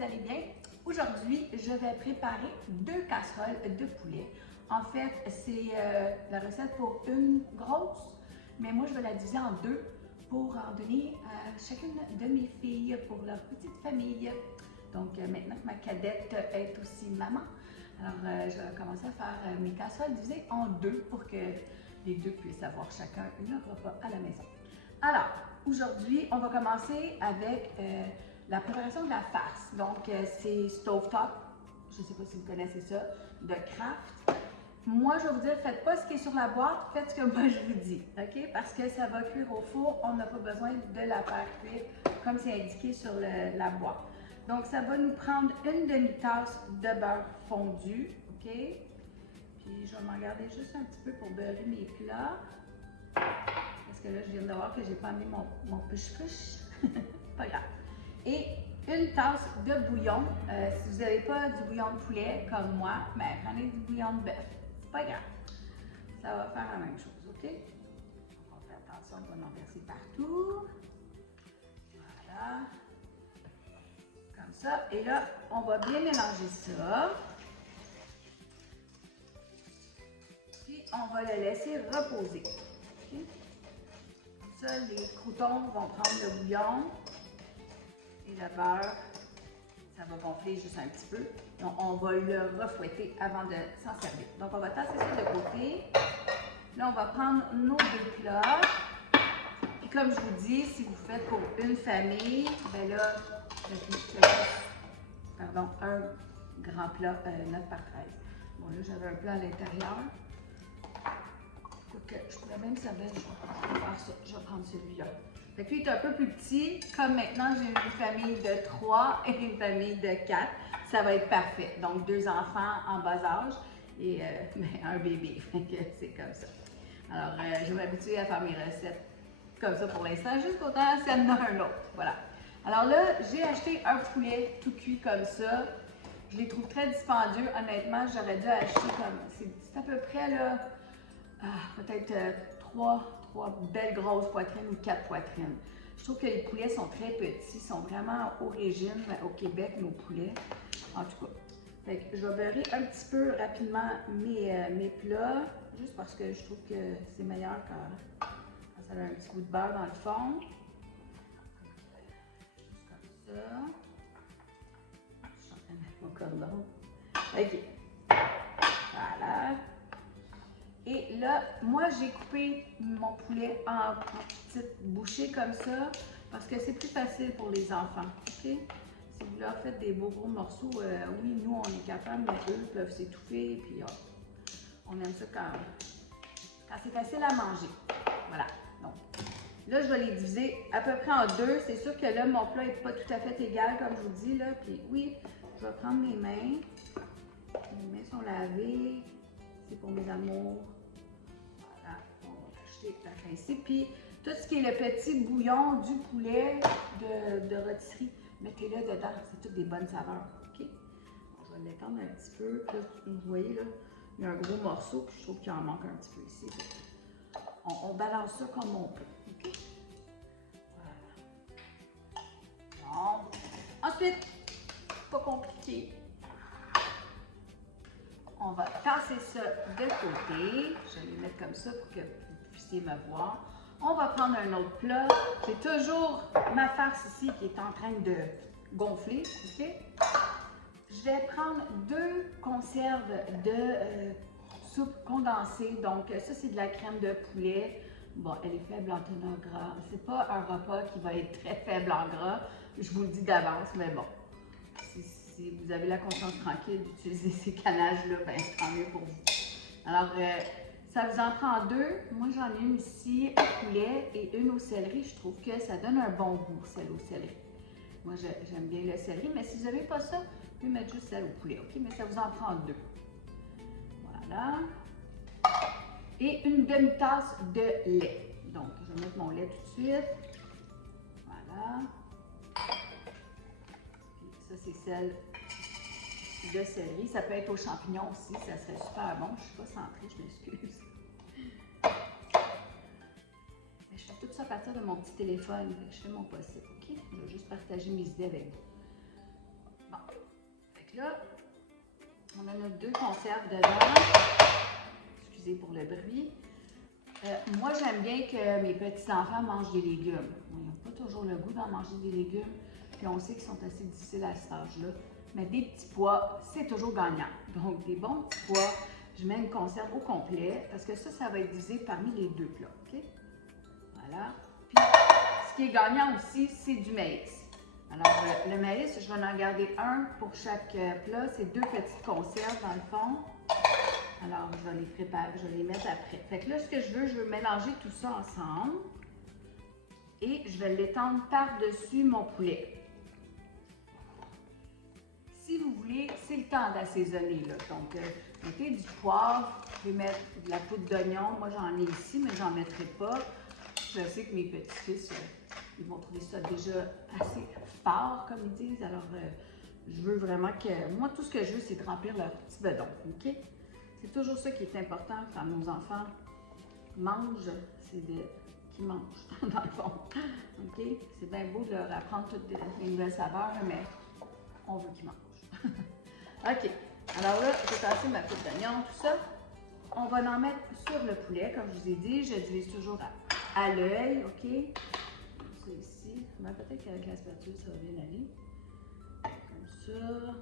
vous allez bien? Aujourd'hui, je vais préparer 2 casseroles de poulet. En fait, c'est la recette pour une grosse, mais moi, je vais la diviser en 2 pour en donner à chacune de mes filles pour leur petite famille. Donc, maintenant que ma cadette est aussi maman, alors je vais commencer à faire mes casseroles divisées en 2 pour que les 2 puissent avoir chacun leur repas à la maison. Alors, aujourd'hui, on va commencer avec la préparation de la farce. Donc, c'est Stovetop, je ne sais pas si vous connaissez ça, de Kraft. Moi, je vais vous dire, faites pas ce qui est sur la boîte, faites ce que moi je vous dis, OK? Parce que ça va cuire au four, on n'a pas besoin de la faire cuire comme c'est indiqué sur la boîte. Donc, ça va nous prendre une demi-tasse de beurre fondu, OK? Puis, je vais m'en garder juste un petit peu pour beurrer mes plats. Parce que là, je viens de voir que j'ai pas amené mon push-push. Pas grave. Et une tasse de bouillon. Si vous n'avez pas du bouillon de poulet comme moi, ben, prenez du bouillon de bœuf. C'est pas grave. Ça va faire la même chose, OK? On va faire attention de ne pas en verser partout. Voilà. Comme ça. Et là, on va bien mélanger ça. Puis, on va le laisser reposer. OK? Comme ça, les croûtons vont prendre le bouillon. Et le beurre, ça va gonfler juste un petit peu. Donc, on va le refouetter avant de s'en servir. Donc, on va tasser ça de côté. Là, on va prendre nos 2 plats. Puis, comme je vous dis, si vous faites pour une famille, ben là, pardon, un grand plat 9 par 13. Bon, là, j'avais un plat à l'intérieur. Je pourrais même servir, je vais faire ça. Je vais prendre celui-là. Fait que lui est un peu plus petit. Comme maintenant, j'ai une famille de 3 et une famille de 4. Ça va être parfait. Donc, 2 enfants en bas âge et un bébé. Fait que c'est comme ça. Alors, je vais m'habituer à faire mes recettes comme ça pour l'instant, jusqu'au temps s'il y en a un autre. Voilà. Alors là, j'ai acheté un poulet tout cuit comme ça. Je les trouve très dispendieux. Honnêtement, j'aurais dû acheter comme... C'est à peu près, là, peut-être 3 belles grosses poitrines ou 4 poitrines. Je trouve que les poulets sont très petits, sont vraiment origine au Québec, nos poulets. En tout cas, fait que je vais beurrer un petit peu rapidement mes plats, juste parce que je trouve que c'est meilleur quand ça a un petit goût de beurre dans le fond. Juste comme ça. Je suis en train de mettre mon cordon. OK. Voilà. Et là, moi, j'ai coupé mon poulet en petites bouchées comme ça parce que c'est plus facile pour les enfants, OK? Si vous leur faites des beaux gros morceaux, oui, nous, on est capable, mais eux peuvent s'étouffer, puis on aime ça quand c'est facile à manger. Voilà. Donc, là, je vais les diviser à peu près en 2. C'est sûr que là, mon plat n'est pas tout à fait égal, comme je vous dis, là. Puis oui, je vais prendre mes mains. Mes mains sont lavées. C'est pour mes amours. Voilà, on va acheter la fin ici. Puis, tout ce qui est le petit bouillon du poulet de rôtisserie, mettez-le dedans. C'est toutes des bonnes saveurs. OK? Bon, je vais l'étendre un petit peu. Là, vous voyez, là, il y a un gros morceau. Puis je trouve qu'il en manque un petit peu ici. On balance ça comme on peut. OK? Voilà. Bon. Ensuite, pas compliqué. On va tasser ça de côté. Je vais les mettre comme ça pour que vous puissiez me voir. On va prendre un autre plat. J'ai toujours ma farce ici qui est en train de gonfler. OK? Je vais prendre 2 conserves de soupe condensée. Donc, ça, c'est de la crème de poulet. Bon, elle est faible en teneur gras. C'est pas un repas qui va être très faible en gras. Je vous le dis d'avance, mais bon. Si vous avez la conscience tranquille d'utiliser ces canages-là, ben tant mieux pour vous. Alors, ça vous en prend 2. Moi, j'en ai une ici au poulet et une au céleri. Je trouve que ça donne un bon goût, celle au céleri. Moi, j'aime bien le céleri, mais si vous n'avez pas ça, vous pouvez mettre juste celle au poulet, OK? Mais ça vous en prend 2. Voilà. Et une demi-tasse de lait. Donc, je vais mettre mon lait tout de suite. Voilà. Ça, c'est celle de céleri. Ça peut être aux champignons aussi, ça serait super bon. Je ne suis pas centrée, je m'excuse. Je fais tout ça à partir de mon petit téléphone. Je fais mon possible, OK? Je vais juste partager mes idées avec vous. Bon, là, on a nos 2 conserves dedans. Excusez pour le bruit. Moi, j'aime bien que mes petits-enfants mangent des légumes. Ils n'ont pas toujours le goût d'en manger des légumes. Puis on sait qu'ils sont assez difficiles à cet âge-là. Mais des petits pois, c'est toujours gagnant. Donc, des bons petits pois, je mets une conserve au complet parce que ça va être divisé parmi les 2 plats. OK? Voilà. Puis, ce qui est gagnant aussi, c'est du maïs. Alors, le maïs, je vais en garder un pour chaque plat. C'est 2 petites conserves dans le fond. Alors, je vais les préparer, je vais les mettre après. Fait que là, ce que je veux mélanger tout ça ensemble et je vais l'étendre par-dessus mon poulet. Si vous voulez, c'est le temps d'assaisonner, là. Donc, mettez du poivre, vous pouvez mettre de la poudre d'oignon. Moi, j'en ai ici, mais j'en mettrai pas. Je sais que mes petits-fils, ils vont trouver ça déjà assez fort, comme ils disent. Alors, je veux vraiment que... Moi, tout ce que je veux, c'est de remplir leur petit bedon, OK? C'est toujours ça qui est important quand nos enfants mangent, c'est qu'ils mangent, dans le fond. OK? C'est bien beau de leur apprendre toutes les nouvelles saveurs, mais on veut qu'ils mangent. OK. Alors là, j'ai passé ma poudre d'oignon, tout ça. On va en mettre sur le poulet, comme je vous ai dit. Je divise toujours à l'œil, OK? Ça ici. Ben, peut-être qu'avec la spatule, ça va bien aller. Comme ça. Là,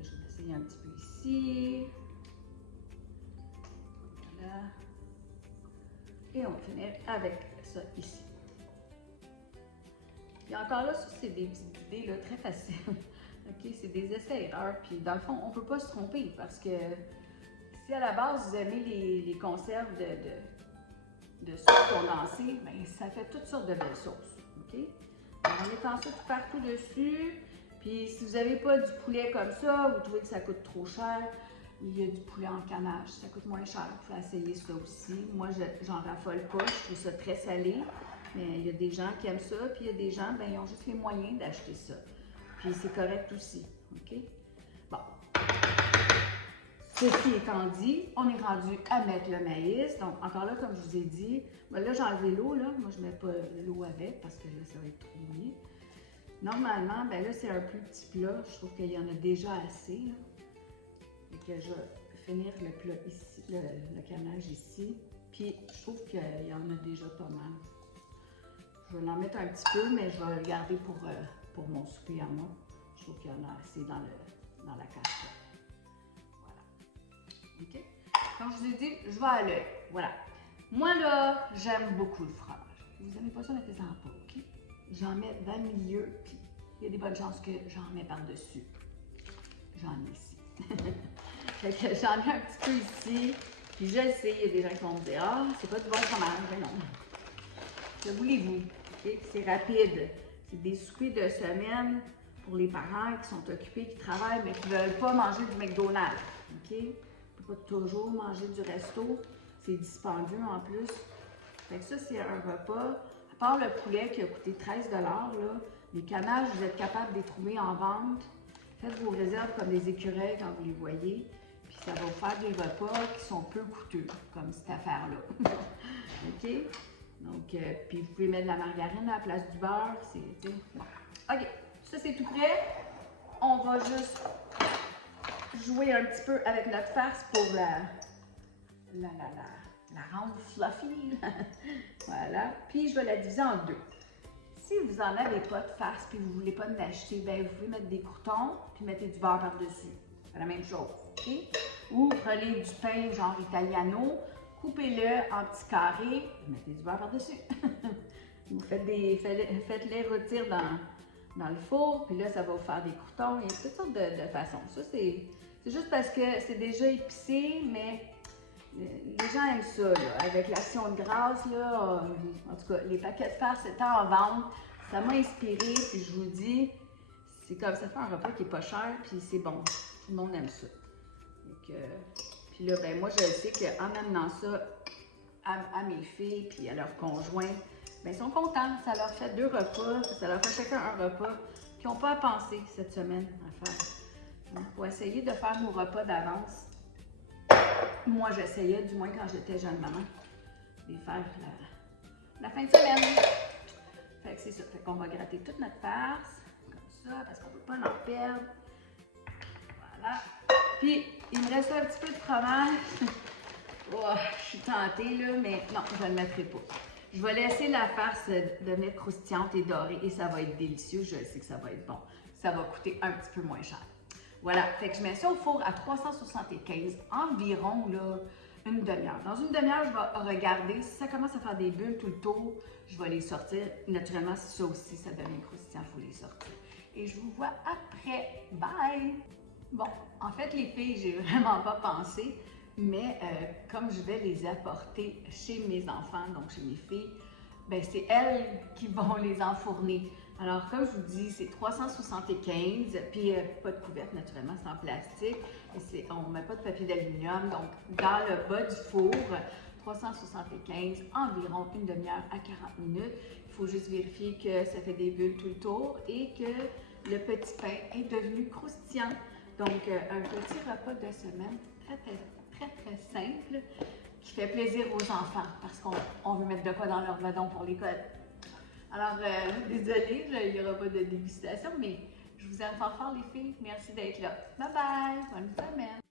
je vais essayer un petit peu ici. Voilà. Et on va finir avec ça ici. Et encore là, ça, c'est des petites idées là, très faciles. OK, c'est des essais-erreurs. Puis dans le fond, on ne peut pas se tromper parce que si à la base, vous aimez les conserves de sauce condensée, bien, ça fait toutes sortes de belles sauces. OK? Alors, on étend ça tout partout dessus. Puis si vous n'avez pas du poulet comme ça, vous trouvez que ça coûte trop cher, il y a du poulet en canage, ça coûte moins cher. Vous pouvez essayer ça aussi. Moi, j'en raffole pas, je trouve ça très salé. Mais il y a des gens qui aiment ça, puis il y a des gens, bien, ils ont juste les moyens d'acheter ça. Puis c'est correct aussi, OK? Bon. Ceci étant dit, on est rendu à mettre le maïs. Donc, encore là, comme je vous ai dit, ben là, j'ai enlevé l'eau, là. Moi, je ne mets pas l'eau avec parce que là, ça va être trop mouillé. Normalement, ben là, c'est un plus petit plat. Je trouve qu'il y en a déjà assez, là. Et que je vais finir le plat ici, le canage ici. Puis, je trouve qu'il y en a déjà pas mal. Je vais en mettre un petit peu, mais je vais le garder pour mon souper à moi. Je trouve qu'il y en a assez dans la casserole. Voilà. OK? Comme je vous ai dit, je vais à l'œil. Voilà. Moi, là, j'aime beaucoup le fromage. Vous n'aimez pas ça, mettez-en pas, OK? J'en mets dans le milieu, puis il y a des bonnes chances que j'en mets par-dessus. J'en ai ici. Fait que j'en ai un petit peu ici. Puis je le sais, il y a des gens qui vont me dire « Ah, c'est pas du bon fromage. » Mais non. Que voulez-vous? Okay? C'est rapide. C'est des soupers de semaine pour les parents qui sont occupés, qui travaillent, mais qui ne veulent pas manger du McDonald's. OK? On ne peut pas toujours manger du resto. C'est dispendieux en plus. Fait que ça, c'est un repas. À part le poulet qui a coûté 13 $, là, les canages, vous êtes capable de les trouver en vente. Faites vos réserves comme des écureuils quand vous les voyez. Puis ça va vous faire des repas qui sont peu coûteux, comme cette affaire-là. OK? Donc, puis vous pouvez mettre de la margarine à la place du beurre. C'est bon. OK, ça c'est tout prêt. On va juste jouer un petit peu avec notre farce pour la rendre fluffy. Voilà. Puis je vais la diviser en 2. Si vous n'en avez pas de farce puis vous ne voulez pas en acheter, bien, vous pouvez mettre des croûtons puis mettez du beurre par-dessus. C'est la même chose. OK? Ou prenez du pain genre italiano. Coupez-le en petits carrés, mettez du beurre par-dessus. Vous faites-les rôtir dans le four, puis là, ça va vous faire des croûtons. Il y a toutes sortes de façons. Ça, c'est juste parce que c'est déjà épicé, mais les gens aiment ça, là. Avec l'action de grâce, là, en tout cas, les paquets de farce étaient en vente. Ça m'a inspiré, puis je vous dis, c'est comme ça fait un repas qui n'est pas cher, puis c'est bon. Tout le monde aime ça. Donc, puis là, ben moi, je sais qu'en amenant ça à mes filles puis à leurs conjoints, ben ils sont contents. Ça leur fait 2 repas, ça leur fait chacun un repas qu'ils n'ont pas à penser cette semaine à faire. Donc, pour essayer de faire nos repas d'avance, moi, j'essayais, du moins quand j'étais jeune maman, de les faire la fin de semaine. Fait que c'est ça. Fait qu'on va gratter toute notre farce, comme ça, parce qu'on ne peut pas en perdre. Voilà. Puis, il me reste un petit peu de fromage. Oh, je suis tentée, là, mais non, je ne le mettrai pas. Je vais laisser la farce devenir croustillante et dorée et ça va être délicieux. Je sais que ça va être bon. Ça va coûter un petit peu moins cher. Voilà, fait que je mets ça au four à 375, environ là, une demi-heure. Dans une demi-heure, je vais regarder. Si ça commence à faire des bulles tout le tour, je vais les sortir. Naturellement, si ça aussi, ça devient croustillant, il faut les sortir. Et je vous vois après. Bye! Bon, en fait, les filles, j'ai vraiment pas pensé, mais comme je vais les apporter chez mes enfants, donc chez mes filles, ben c'est elles qui vont les enfourner. Alors, comme je vous dis, c'est 375, puis pas de couverte, naturellement, c'est en plastique. Et on ne met pas de papier d'aluminium, donc dans le bas du four, 375, environ une demi-heure à 40 minutes. Il faut juste vérifier que ça fait des bulles tout le tour et que le petit pain est devenu croustillant. Donc, un petit repas de semaine très simple qui fait plaisir aux enfants parce qu'on veut mettre de quoi dans leur bedon pour l'école. Alors, désolée, il n'y aura pas de dégustation, mais je vous aime fort fort les filles. Merci d'être là. Bye bye! Bonne semaine!